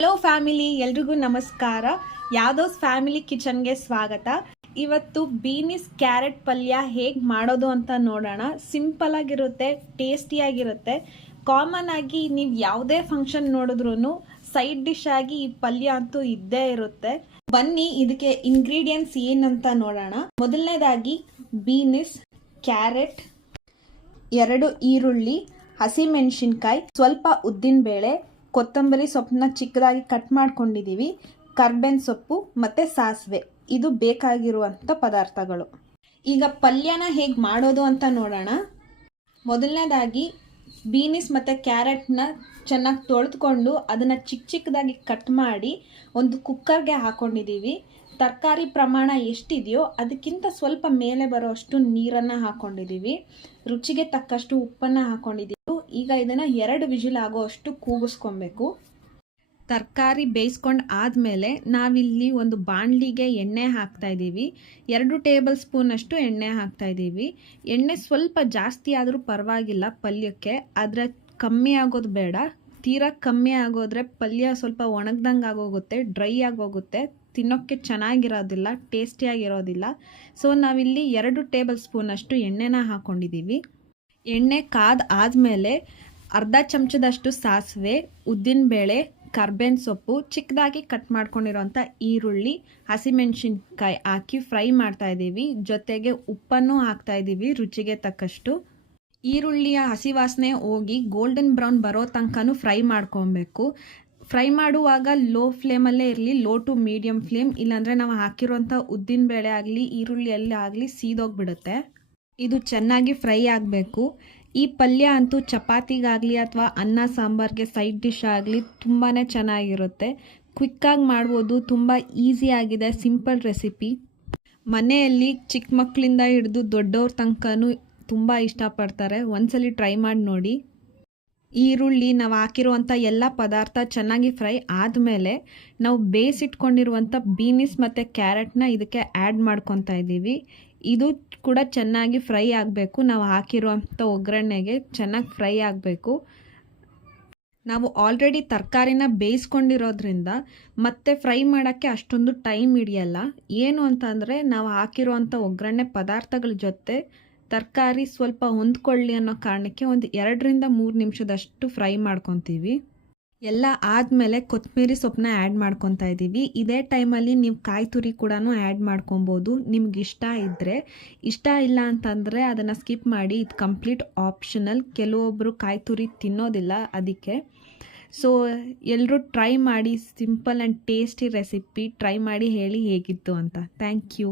Hello family, ಎಲ್ರಿಗೂ ನಮಸ್ಕಾರ. ಯಾವ್ದೋಸ್ family ಕಿಚನ್ಗೆ ಸ್ವಾಗತ. ಇವತ್ತು ಬೀನಿಸ್ ಕ್ಯಾರೆಟ್ ಪಲ್ಯ ಹೇಗೆ ಮಾಡೋದು ಅಂತ ನೋಡೋಣ. ಸಿಂಪಲ್ ಆಗಿರುತ್ತೆ, ಟೇಸ್ಟಿಯಾಗಿರುತ್ತೆ. ಕಾಮನ್ ಆಗಿ ನೀವು ಯಾವುದೇ ಫಂಕ್ಷನ್ ನೋಡಿದ್ರೂ ಸೈಡ್ ಡಿಶ್ ಆಗಿ ಈ ಪಲ್ಯ ಅಂತೂ ಇದ್ದೇ ಇರುತ್ತೆ. ಬನ್ನಿ ಇದಕ್ಕೆ ಇಂಗ್ರೀಡಿಯೆಂಟ್ಸ್ ಏನಂತ ನೋಡೋಣ. ಮೊದಲನೇದಾಗಿ ಬೀನಿಸ್, ಕ್ಯಾರೆಟ್, 2 ಈರುಳ್ಳಿ, ಹಸಿಮೆಣಸಿನ್ಕಾಯಿ, ಸ್ವಲ್ಪ ಉದ್ದಿನಬೇಳೆ, ಕೊತ್ತಂಬರಿ ಸೊಪ್ಪನ್ನ ಚಿಕ್ಕದಾಗಿ ಕಟ್ ಮಾಡ್ಕೊಂಡಿದ್ದೀವಿ, ಕರ್ಬೇವಿನ ಸೊಪ್ಪು ಮತ್ತು ಸಾಸಿವೆ. ಇದು ಬೇಕಾಗಿರುವಂಥ ಪದಾರ್ಥಗಳು. ಈಗ ಪಲ್ಯನ ಹೇಗೆ ಮಾಡೋದು ಅಂತ ನೋಡೋಣ. ಮೊದಲನೇದಾಗಿ ಬೀನಿಸ್ ಮತ್ತು ಕ್ಯಾರೆಟ್ನ ಚೆನ್ನಾಗಿ ತೊಳೆದುಕೊಂಡು ಅದನ್ನು ಚಿಕ್ಕದಾಗಿ ಕಟ್ ಮಾಡಿ ಒಂದು ಕುಕ್ಕರ್ಗೆ ಹಾಕ್ಕೊಂಡಿದ್ದೀವಿ. ತರಕಾರಿ ಪ್ರಮಾಣ ಎಷ್ಟಿದೆಯೋ ಅದಕ್ಕಿಂತ ಸ್ವಲ್ಪ ಮೇಲೆ ಬರೋಷ್ಟು ನೀರನ್ನು ಹಾಕ್ಕೊಂಡಿದ್ದೀವಿ. ರುಚಿಗೆ ತಕ್ಕಷ್ಟು ಉಪ್ಪನ್ನು ಹಾಕ್ಕೊಂಡಿದ್ದೀವಿ. ಈಗ ಇದನ್ನು 2 ವಿಜಿಲ್ ಆಗೋಷ್ಟು ಕೂಗಿಸ್ಕೊಬೇಕು. ತರಕಾರಿ ಬೇಯಿಸ್ಕೊಂಡು ಆದಮೇಲೆ ನಾವಿಲ್ಲಿ ಒಂದು ಬಾಣಲಿಗೆ ಎಣ್ಣೆ ಹಾಕ್ತಾಯಿದ್ದೀವಿ. 2 ಟೇಬಲ್ ಸ್ಪೂನಷ್ಟು ಎಣ್ಣೆ ಹಾಕ್ತಾಯಿದ್ದೀವಿ. ಎಣ್ಣೆ ಸ್ವಲ್ಪ ಜಾಸ್ತಿ ಆದರೂ ಪರವಾಗಿಲ್ಲ ಪಲ್ಯಕ್ಕೆ, ಆದರೆ ಕಮ್ಮಿ ಆಗೋದು ಬೇಡ. ತೀರಾ ಕಮ್ಮಿ ಆಗೋದ್ರೆ ಪಲ್ಯ ಸ್ವಲ್ಪ ಒಣಗ್ದಂಗೆ ಆಗೋಗುತ್ತೆ, ಡ್ರೈ ಆಗೋಗುತ್ತೆ, ತಿನ್ನೋಕ್ಕೆ ಚೆನ್ನಾಗಿರೋದಿಲ್ಲ, ಟೇಸ್ಟಿಯಾಗಿರೋದಿಲ್ಲ. ಸೊ ನಾವಿಲ್ಲಿ 2 ಟೇಬಲ್ ಸ್ಪೂನಷ್ಟು ಎಣ್ಣೆನ ಹಾಕ್ಕೊಂಡಿದ್ದೀವಿ. ಎಣ್ಣೆ ಆದಮೇಲೆ ಅರ್ಧ ಚಮಚದಷ್ಟು ಸಾಸಿವೆ, ಉದ್ದಿನಬೇಳೆ, ಕರ್ಬೇವಿನ ಸೊಪ್ಪು, ಚಿಕ್ಕದಾಗಿ ಕಟ್ ಮಾಡ್ಕೊಂಡಿರೋಂಥ ಈರುಳ್ಳಿ, ಹಸಿಮೆಣಸಿನ್ಕಾಯಿ ಹಾಕಿ ಫ್ರೈ ಮಾಡ್ತಾಯಿದ್ದೀವಿ. ಜೊತೆಗೆ ಉಪ್ಪನ್ನು ಹಾಕ್ತಾಯಿದ್ದೀವಿ ರುಚಿಗೆ ತಕ್ಕಷ್ಟು. ಈರುಳ್ಳಿಯ ಹಸಿ ವಾಸನೆ ಹೋಗಿ ಗೋಲ್ಡನ್ ಬ್ರೌನ್ ಬರೋ ತನಕನೂ ಫ್ರೈ ಮಾಡ್ಕೊಬೇಕು. ಫ್ರೈ ಮಾಡುವಾಗ ಲೋ ಫ್ಲೇಮಲ್ಲೇ ಇರಲಿ, ಲೋ ಟು ಮೀಡಿಯಮ್ ಫ್ಲೇಮ್. ಇಲ್ಲಾಂದರೆ ನಾವು ಹಾಕಿರೋಂಥ ಉದ್ದಿನಬೇಳೆ ಆಗಲಿ ಈರುಳ್ಳಿಯಲ್ಲಿ ಆಗಲಿ ಸೀದೋಗ್ಬಿಡುತ್ತೆ. ಇದು ಚೆನ್ನಾಗಿ ಫ್ರೈ ಆಗಬೇಕು. ಈ ಪಲ್ಯ ಅಂತೂ ಚಪಾತಿಗಾಗಲಿ ಅಥವಾ ಅನ್ನ ಸಾಂಬಾರ್ಗೆ ಸೈಡ್ ಡಿಶ್ ಆಗಲಿ ತುಂಬಾ ಚೆನ್ನಾಗಿರುತ್ತೆ. ಕ್ವಿಕ್ಕಾಗಿ ಮಾಡ್ಬೋದು, ತುಂಬ ಈಸಿಯಾಗಿದೆ, ಸಿಂಪಲ್ ರೆಸಿಪಿ. ಮನೆಯಲ್ಲಿ ಚಿಕ್ಕ ಮಕ್ಕಳಿಂದ ಹಿಡಿದು ದೊಡ್ಡವ್ರ ತನಕನೂ ತುಂಬ ಇಷ್ಟಪಡ್ತಾರೆ. ಒಂದ್ಸಲಿ ಟ್ರೈ ಮಾಡಿ ನೋಡಿ. ಈರುಳ್ಳಿ ನಾವು ಹಾಕಿರುವಂಥ ಎಲ್ಲ ಪದಾರ್ಥ ಚೆನ್ನಾಗಿ ಫ್ರೈ ಆದಮೇಲೆ ನಾವು ಬೇಯಿಸಿಟ್ಕೊಂಡಿರುವಂಥ ಬೀನಿಸ್ ಮತ್ತು ಕ್ಯಾರೆಟ್ನ ಇದಕ್ಕೆ ಆ್ಯಡ್ ಮಾಡ್ಕೊತಾ ಇದ್ದೀವಿ. ಇದು ಕೂಡ ಚೆನ್ನಾಗಿ ಫ್ರೈ ಆಗಬೇಕು. ನಾವು ಹಾಕಿರುವಂಥ ಒಗ್ಗರಣೆಗೆ ಚೆನ್ನಾಗಿ ಫ್ರೈ ಆಗಬೇಕು. ನಾವು ಆಲ್ರೆಡಿ ತರಕಾರಿನ ಬೇಯಿಸ್ಕೊಂಡಿರೋದ್ರಿಂದ ಮತ್ತೆ ಫ್ರೈ ಮಾಡೋಕ್ಕೆ ಅಷ್ಟೊಂದು ಟೈಮ್ ಹಿಡಿಯಲ್ಲ. ಏನು ಅಂತಂದರೆ ನಾವು ಹಾಕಿರುವಂಥ ಒಗ್ಗರಣೆ ಪದಾರ್ಥಗಳ ಜೊತೆ ತರಕಾರಿ ಸ್ವಲ್ಪ ಹೊಂದ್ಕೊಳ್ಳಿ ಅನ್ನೋ ಕಾರಣಕ್ಕೆ ಒಂದು 2 ರಿಂದ 3 ನಿಮಿಷದಷ್ಟು ಫ್ರೈ ಮಾಡ್ಕೊತೀವಿ. ಎಲ್ಲ ಆದಮೇಲೆ ಕೊತ್ತಂಬರಿ ಸೊಪ್ಪನ್ನ ಆ್ಯಡ್ ಮಾಡ್ಕೊತಾ ಇದ್ದೀವಿ. ಇದೇ ಟೈಮಲ್ಲಿ ನೀವು ಕಾಯಿ ತುರಿ ಕೂಡ ಆ್ಯಡ್ ಮಾಡ್ಕೊಬೋದು, ನಿಮ್ಗೆ ಇಷ್ಟ ಇದ್ದರೆ. ಇಷ್ಟ ಇಲ್ಲ ಅಂತಂದರೆ ಅದನ್ನು ಸ್ಕಿಪ್ ಮಾಡಿ, ಇದು ಕಂಪ್ಲೀಟ್ ಆಪ್ಷನಲ್. ಕೆಲವೊಬ್ಬರು ಕಾಯಿ ತುರಿ ತಿನ್ನೋದಿಲ್ಲ, ಅದಕ್ಕೆ. ಸೊ ಎಲ್ಲರೂ ಟ್ರೈ ಮಾಡಿ. Simple and tasty recipe. Try ಮಾಡಿ ಹೇಳಿ ಹೇಗಿತ್ತು ಅಂತ. Thank you.